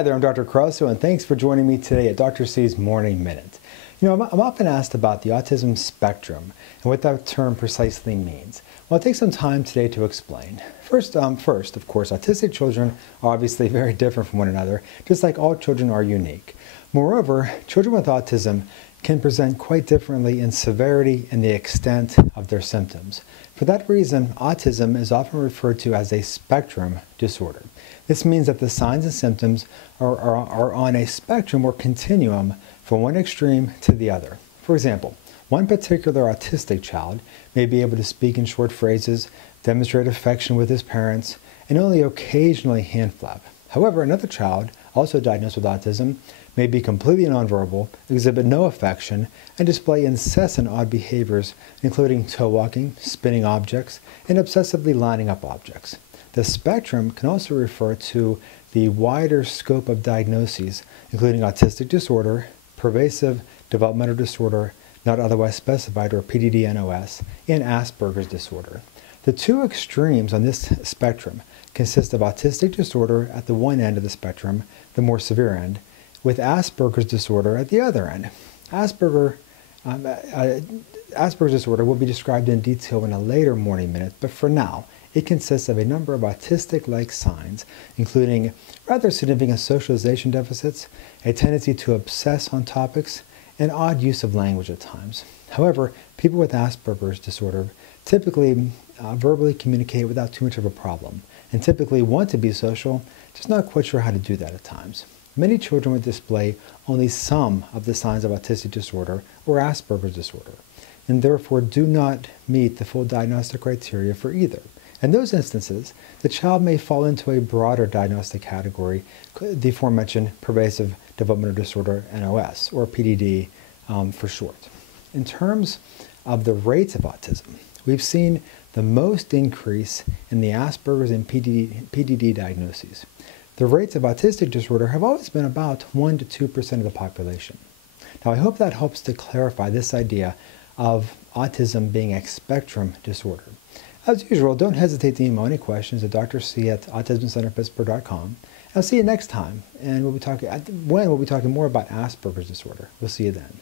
Hi there, I'm Dr. Caruso, and thanks for joining me today at Dr. C's Morning Minute. I'm often asked about the autism spectrum and what that term precisely means. Well, I'll take some time today to explain. First, of course, autistic children are obviously very different from one another, just like all children are unique. Moreover, children with autism can present quite differently in severity and the extent of their symptoms. For that reason, autism is often referred to as a spectrum disorder. This means that the signs and symptoms are on a spectrum or continuum from one extreme to the other. For example, one particular autistic child may be able to speak in short phrases, demonstrate affection with his parents, and only occasionally hand flap. However, another child, also diagnosed with autism, may be completely nonverbal, exhibit no affection, and display incessant odd behaviors, including toe walking, spinning objects, and obsessively lining up objects. The spectrum can also refer to the wider scope of diagnoses, including autistic disorder, pervasive developmental disorder, not otherwise specified, or PDD-NOS, and Asperger's disorder. The two extremes on this spectrum consist of autistic disorder at the one end of the spectrum, the more severe end, with Asperger's disorder at the other end. Asperger's disorder will be described in detail in a later Morning Minute, but for now, it consists of a number of autistic-like signs, including rather significant socialization deficits, a tendency to obsess on topics, and odd use of language at times. However, people with Asperger's disorder typically verbally communicate without too much of a problem, and typically want to be social, just not quite sure how to do that at times. Many children would display only some of the signs of autistic disorder or Asperger's disorder, and therefore do not meet the full diagnostic criteria for either. In those instances, the child may fall into a broader diagnostic category, the aforementioned pervasive developmental disorder, NOS, or PDD for short. In terms of the rates of autism, we've seen the most increase in the Asperger's and PDD diagnoses. The rates of autistic disorder have always been about 1 to 2% of the population. Now, I hope that helps to clarify this idea of autism being a spectrum disorder. As usual, don't hesitate to email any questions at drc@autismcenterpittsburgh.com. I'll see you next time, and we'll be talking more about Asperger's disorder. We'll see you then.